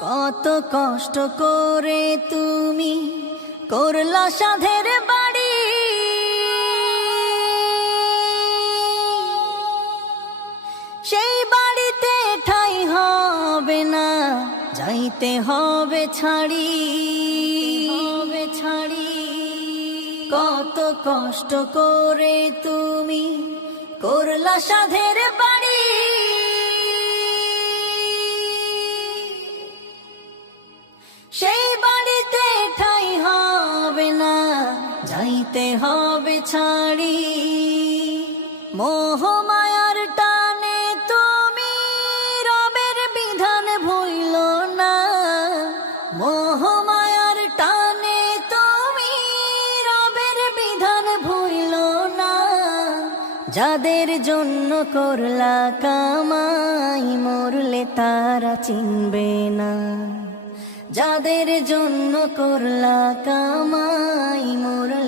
কত কষ্ট করে তুমি করলা সাধের বাড়ি। সেই বাড়িতে ঠাই হবে না যাইতে হবে ছাড়ি। হবে ছাড়ি। কত কষ্ট করে তুমি করলা সাধের বাড়ি। যাইতে হবে ছাড়ি। মোহ মায়ার টানে তুমি রবের বিধান ভুইল না। মোহ মায়ার টানে তুমি রবের বিধান ভুইল না। যাদের জন্য করলা কামাই, মরলে তারা চিনবে না। যাদের জন্য করলা কামাই, মরলে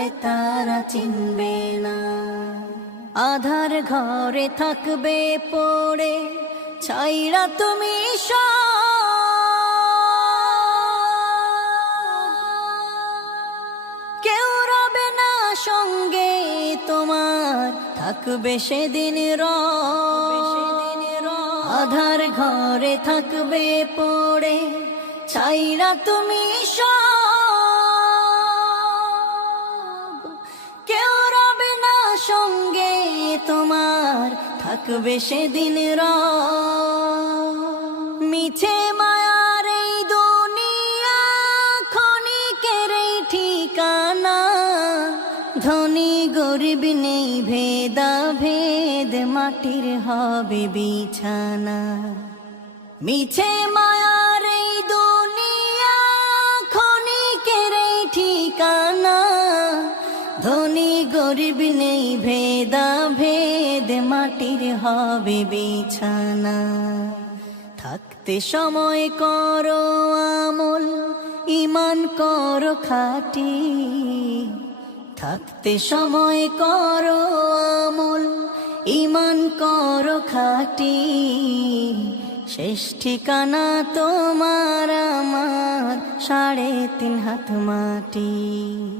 মরলে তারা চিনবে না। আধার ঘরে থাকবে পড়ে ছাইরা তুমি। কেউ রবে না সঙ্গে তোমার, থাকবে সেদিন র আধার ঘরে থাকবে পড়ে ছাইরা তুমি সব। থাকবে সেদিন র মিছে মায়ার এই দুনিয়া ক্ষণিকের এই ঠিকানা। ধনী গরিব নেই ভেদা ভেদ মাটির হবে বিছানা। মিছে মায়ার এই দুনিয়া ক্ষণিকের এই ঠিকানা। ধনী গরিব নেই ভেদা ভেদ হবে বিছানা। থাকতে সময় করো আমল ইমান করো খাটি। থাকতে সময় করো আমল ইমান করো খাটি। শেষ ঠিকানা তোমার আমার, সাড়ে তিন হাত মাটি।